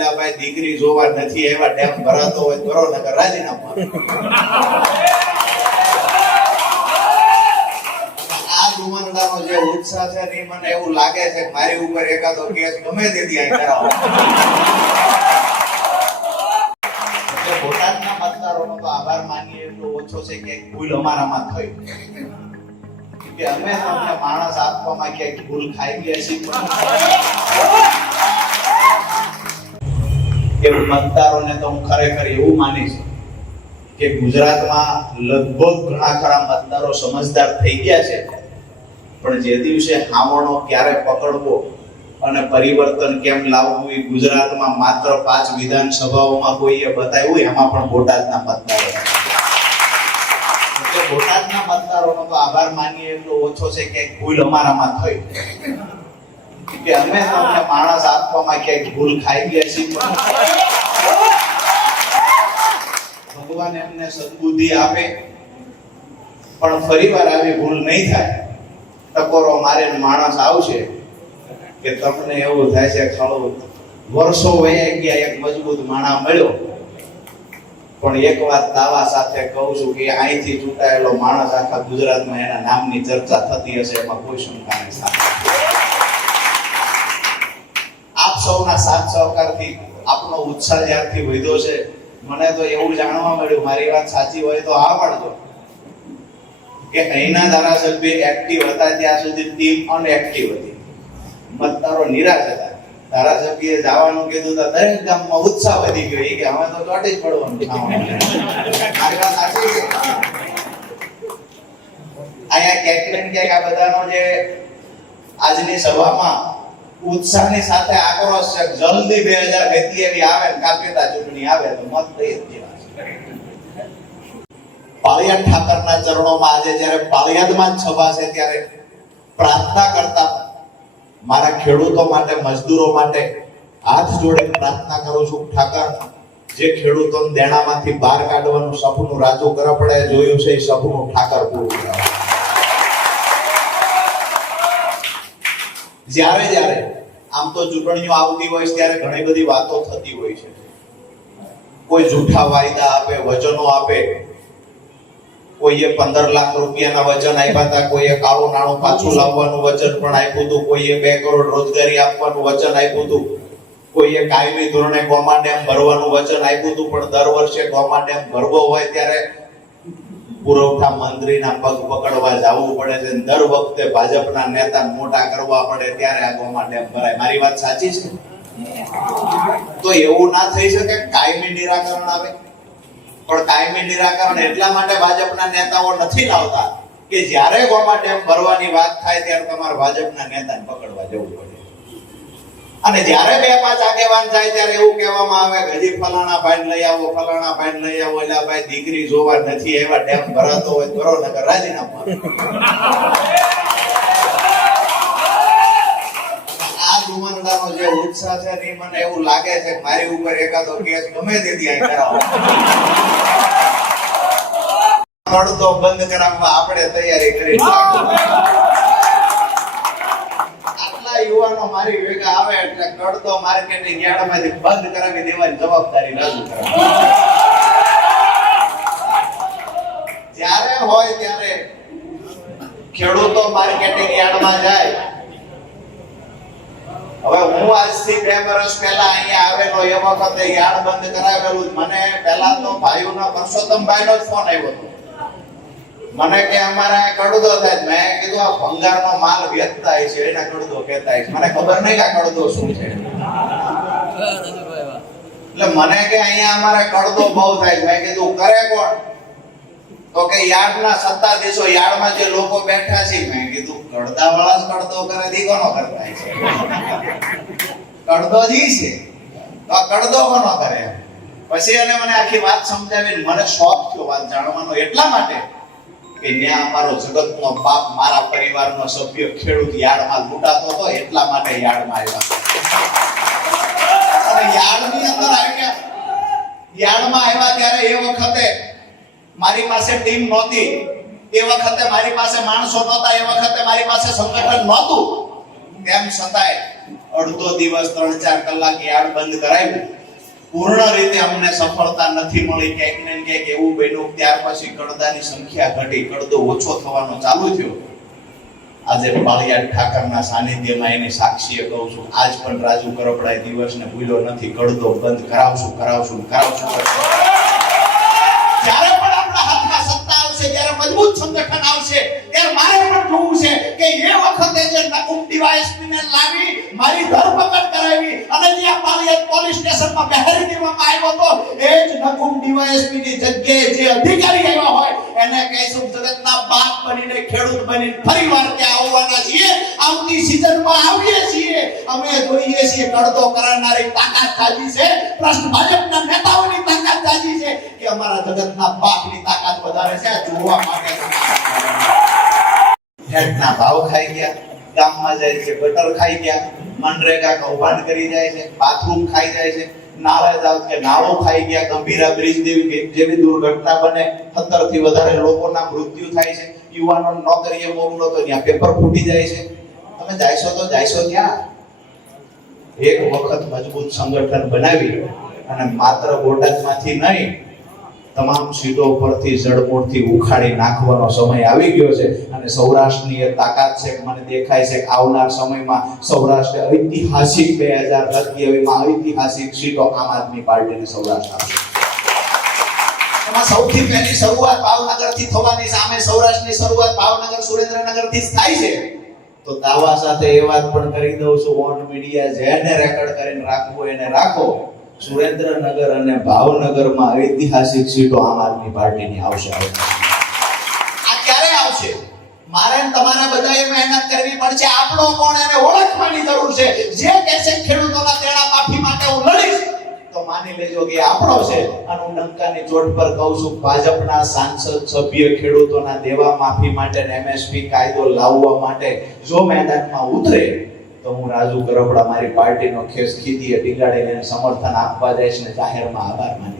ભાઈ દીકરી જોવા નથી એવા ટેમ ભરાતો હોય કરો નગર રાજીનામા છે છે આભાર માનીએ, એટલો ઓછો છે કે ભૂલ અમારામાં થઈ. કે અમે માણસ આપવામાં ક્યાંક ભૂલ ખાઈ ગયા પણ કે મતદારોને તો હું ખરેખર એવું માનીશ કે ગુજરાતમાં લગભગ ઘણા ખરા મતદારો સમજદાર થઈ ગયા છે. પણ જે દિવસે હાવણો ક્યારે પકડવો અને પરિવર્તન કેમ લાવવું એ ગુજરાતમાં માત્ર પાંચ વિધાનસભાઓમાં કોઈએ બતાવ્યું એમાં પણ બોટાદના મતદારો બોટાદના મતદારોનો તો આભાર માનીએ એટલો ઓછો છે કે ભૂલ અમારામાં થઈ. કે અમે તમને માણસ આપવામાં ક્યાંક ભૂલ ખાઈ ગયા પણ ભગવાન એમને સદબુદ્ધિ આપે. પણ ફરીવાર આવી ભૂલ નહીં થાય. ટકોરો મારે માણસ આવશે કે તમને એવું થાય છે ખળો વર્ષો વયા ગયા એક મજબૂત માણા મળ્યો. પણ એક વાત દાવા સાથે કહું છું કે અહીંથી ચૂંટાયેલો માણસ આખા ગુજરાતમાં એના નામની ચર્ચા થતી હશે, એમાં કોઈ શંકા નહીં સાચી. આપ સૌના સાથ સહકારથી આપનો ઉત્સાહ જ્યારથી વધ્યો છે, મને તો એવું જાણવા મળ્યું, મારી વાત સાચી હોય તો આ પાડજો. કે અહીંના ધારાસભ્ય એક્ટિવ હતા ત્યાં સુધી ટીમ અનએક્ટિવ હતી. મતદારો નિરાશ હતા. ધારાસભ્યએ જવાનું કીધું તો દરેક ગામમાં ઉત્સાહ વધી ગયો. કે હવે તો ચોટી જ પડવાનું સાચી છે? અહીંયા ક્યાંક ને આ બધાનો જે આજની સભામાં ઉત્સાહની સાથે આક્રોશ છે. જલ્દી બે હજાર એવી આવે ને કાપેતા ચૂંટણી આવે તો મત દઈ જ દેવા. પાળિયાદ ઠાકરના ચરણોમાં આજે જ્યારે પાળિયાદમાં જ ત્યારે પ્રાર્થના કરતા મારા ખેડૂતો માટે, મજદૂરો માટે હાથ જોડે પ્રાર્થના કરું છું. ઠાકર, જે ખેડૂતોને દેણામાંથી બહાર કાઢવાનું સપનું રાજુ કરપડે જોયું છે એ સપનું ઠાકર પૂરું કરાવે જ્યારે જ્યારે આમ તો ચૂંટણીઓ આવતી હોય ત્યારે ઘણી બધી વાતો થતી હોય છે. કોઈ જૂઠા વાયદા આપે, વચનો આપે. કોઈએ પંદર લાખ રૂપિયાના વચન આપ્યા હતા, કોઈએ કાળું નાણું પાછું લાવવાનું વચન પણ આપ્યું હતું, કોઈએ બે કરોડ રોજગારી આપવાનું વચન આપ્યું હતું. કોઈએ કાયમી ધોરણે ગોમા ડેમ ભરવાનું વચન આપ્યું હતું, પણ દર વર્ષે ગોમા ડેમ ભરવો હોય ત્યારે પુરવઠા મંત્રીના પગ પકડવા જવું પડે છે દર વખતે ભાજપના નેતા મોટા કરવા પડે ત્યારે આ ગોમાં ડેમ ભરાય. મારી વાત સાચી છે? તો એવું ના થઈ શકે કાયમી નિરાકરણ આવે. પણ કાયમી નિરાકરણ એટલા માટે ભાજપના નેતાઓ નથી લાવતા કે જ્યારે ગોમાં ડેમ ભરવાની વાત થાય ત્યારે તમારે ભાજપના નેતાને પકડવા જવું પડે. અને જ્યારે બે પાંચ આગેવાન થાય ત્યારે એવું કહેવામાં આવે કે હજી ફલાણા ભાઈ લઈ આવો, ફલાણા ભાઈ લઈ આવો, એટલે ભાઈ દીકરી જોવા નથી એવા ડેમ ભરાતો હોય કરો નકર રાજીનામું જે ઉત્સાહ છે ને મને એવું લાગે છે મારી ઉપર એકાદો કેસ ગમે તે ત્યાં કરાવો. પડતો બંધ કરાવવા આપણે તૈયારી કરી આટલા મારી ભેગા આવે એટલે કડતો માર્કેટિંગ યાર્ડમાંથી બંધ કરાવી દેવાની જવાબદારી રાજુ કરાવે. હોય ત્યારે ખેડૂતો માર્કેટિંગ યાર્ડમાં જાય. હવે હું આજથી બે વર્ષ પહેલા અહીંયા આવેલો એ વખતે યાર્ડ બંધ કરાવેલું મને પહેલા તો ભાઈઓનો પરસોત્તમભાઈનો જ ફોન આવ્યો હતો. મને કે અમારા કડદો થાય મેં કીધું, આ ભંગારનો માલ વેચતા છે. એના કડદો કહેતા. મને ખબર નહીં કે આ કડદો શું છે. એટલે મને કે અહીંયા અમારે કડદો બહુ થાય મેં કીધું, કરે કોણ? તો કે, યાર્ડના સત્તાધીશો, યાર્ડમાં જે લોકો બેઠા છે. મેં કીધું, કડદાવાળા જ કડદો કરે દી કોનો કરતા છે. કડદો જી છે. તો આ કડદો કોનો કરે? પછી એને મને આખી વાત સમજાવી મને શોખ થયો વાત જાણવાનો એટલા માટે કે ન્યા અમારો જગતનો બાપ મારા પરિવારનો સભ્ય ખેડૂત યાર્ડમાં લૂંટાતો હતો, એટલા માટે યાર્ડમાં આવ્યા. અને યાર્ડની અંદર આવ્યા યાર્ડમાં આવ્યા ત્યારે એ વખતે મારી પાસે ટીમ નહોતી. એ વખતે મારી પાસે માણસો નહોતા, એ વખતે મારી પાસે સંગઠન નહોતું. તેમ છતાંય અડધો દિવસ, ત્રણ ચાર કલાક યાર્ડ બંધ કરાવ્યું પૂર્ણ રીતે અમને સફળતા નથી મળી ક્યાંક ને ક્યાંક એવું બન્યું ત્યાર પછી કડદાની સંખ્યા ઘટી, કડદો ઓછો થવાનો ચાલુ થયો. આજે પાળિયા ઠાકરના સાનિધ્યમાં એની સાક્ષીએ કહું છું, આજ પણ રાજુ કરપડાએ દિવસને ભૂલ્યો નથી, કડદો બંધ કરાવશું કરાવશું કરાવશું. જ્યારે પણ આપણા હાથમાં સત્તા આવશે, જ્યારે મજબૂત સંગઠન આવશે, ત્યારે મારે પણ જોવું છે કે એ વખતે જે નકુમ ડીવાયએસપી ને લાવી, મારી ધરપકડ કરાવી અને જે પાલિયત પોલીસ સ્ટેશનમાં બહેરી દેવામાં આવ્યો હતો એ જ નકુમ ડીવાયએસપી ની જગ્યાએ જે અધિકારી આવ્યા હોય, એને કહીશું જગતના બાપ બનીને, ખેડૂત બનીને ફરીવાર ત્યાં આવવાના છીએ. આવતી સિઝનમાં આવીએ છીએ. અમે જોઈએ છીએ કડતો કરનારી તાકાત સાજી છે. પ્રશ્ન ભાજપના નેતાઓની તાકાત સાજી છે કે અમારા જગતના બાપની તાકાત વધારે છે. જોવા માટે હેડના ભાવ ખાઈ ગયા, ગામમાં જાય છે ગટર ખાઈ ગયા, મનરેગા કૌભાંડ કરી જાય છે બાથરૂમ ખાઈ જાય છે નાળે જાવ કે નાળો ખાઈ ગયા, ગંભીરા બ્રિજ જેવી જેવી દુર્ઘટના બને 17 થી વધારે લોકોના મૃત્યુ થાય છે, યુવાનો નોકરીએ મોકલો તો ત્યાં પેપર ફૂટી જાય છે. તમે જાયશો તો જાયશો ક્યાં? એક વખત મજબૂત સંગઠન બનાવી અને માત્ર બોટાદમાંથી નહીં તમામ સીટો પરથી જડમૂળથી ઉખાડી નાખવાનો સમય આવી ગયો છે અને સૌરાષ્ટ્રની એ તાકાત છે મને દેખાય છે કે આવનાર સમયમાં સૌરાષ્ટ્ર ઐતિહાસિક બે હજાર સત્યાવીસમાં ઐતિહાસિક સીટો આમ આદમી પાર્ટીને સૌરાષ્ટ્ર આપશે. સૌથી પહેલી શરૂઆત ભાવનગરથી થવાની સામે સૌરાષ્ટ્રની શરૂઆત ભાવનગર સુરેન્દ્રનગરથી જ થાય છે. તો દાવા સાથે એ વાત પણ કરી દઉં છું ઓન મીડિયા જેને રેકોર્ડ કરીને રાખવું એને રાખો. સુરેન્દ્રનગર અને ભાવનગરમાં ઐતિહાસિક સીટો આમ આદમી પાર્ટીની આવશે. આ ક્યારે આવશે? મારે તમારા બધાએ મહેનત કરવી પડશે. આપણો કોણ એને ઓળખવાની જરૂર છે. જે કહેશે ખેડૂતોના તેડા માફી માટે હું લડીશ. તો માની લેજો કે આપણો છે. અને હું ડંકાની ચોટ પર કહું છું, ભાજપના સાંસદ સભ્ય ખેડૂતોના દેવા માફી માટે એમએસપી કાયદો લાવવા માટે જો મેદાનમાં ઉતરે તો હું રાજુ ગરબડા મારી પાર્ટીનો ખેસ ખીદીએ ટીગાડીને સમર્થન આપવા જઈશ ને જાહેરમાં આભાર માનીશ